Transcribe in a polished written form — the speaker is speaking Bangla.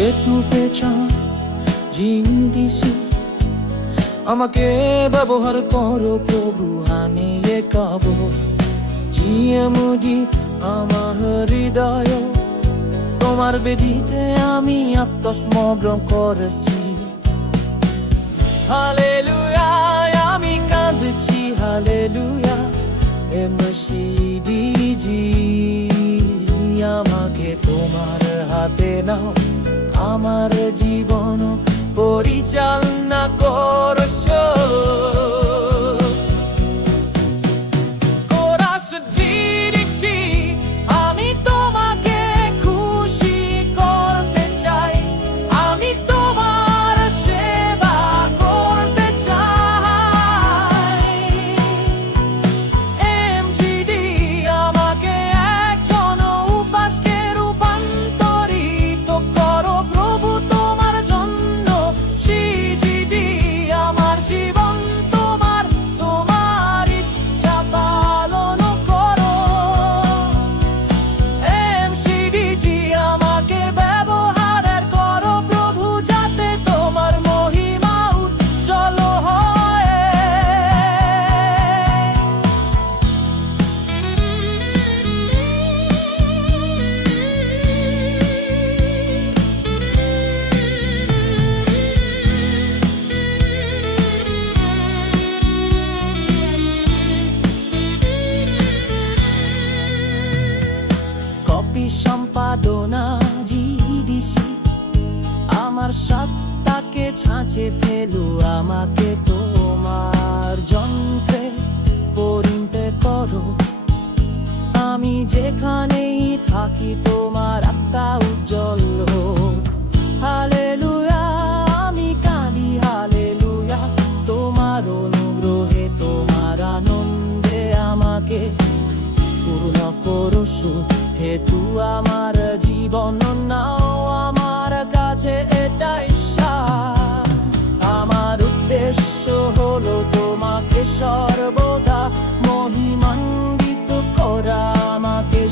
तू पहचान জিন্দিসি আমাকে ব্যবহার করো প্রভু হানে একাব জিয়ে মুজি আমার হৃদয় তোমার বেদিতে আমি আত্মসমর্পণ করেছি। হালেলুয়া আমি কাঁদছি, হালেলুয়া এ মসিদিজি আমাকে তোমার হাতে নাও, আমার জীবন পরিচালনা করছো। আমি তোমাকে খুশি করতে চাই, আমি তোমার সেবা করতে চাই। এমজিডি আমাকে একজন উপাসকে রূপান্তরিত করো প্রভু তোমার জন্য। সিজিডি আমার জীবন তোমার, তোমার ইচ্ছা পালন করো। এমসিডিজি আমাকে ব্যবহার করো প্রভু যাতে তোমার মহিমা উজ্জ্বল হয়। কপি সম্পাদনা জিডিসি আমার সত্তাকে ছাঁচে ফেলু, আমাকে তোমার যন্ত্রে পরিণত করো। আমি যেখানেই থাকি তোমার আত্মা উজ্জ্বল হোক। হালেলুয়া আমি কাঁদি, হালেলুয়া তোমার অনুগ্রহে তোমার আনন্দে আমাকে পূর্ণ করছো। হেতু আমার জীবন নাও, আমার কাছে এটাই সার। আমার উদ্দেশ্য হলো তোমাকে সর্বদা মহিমান্বিত করা, আমাকে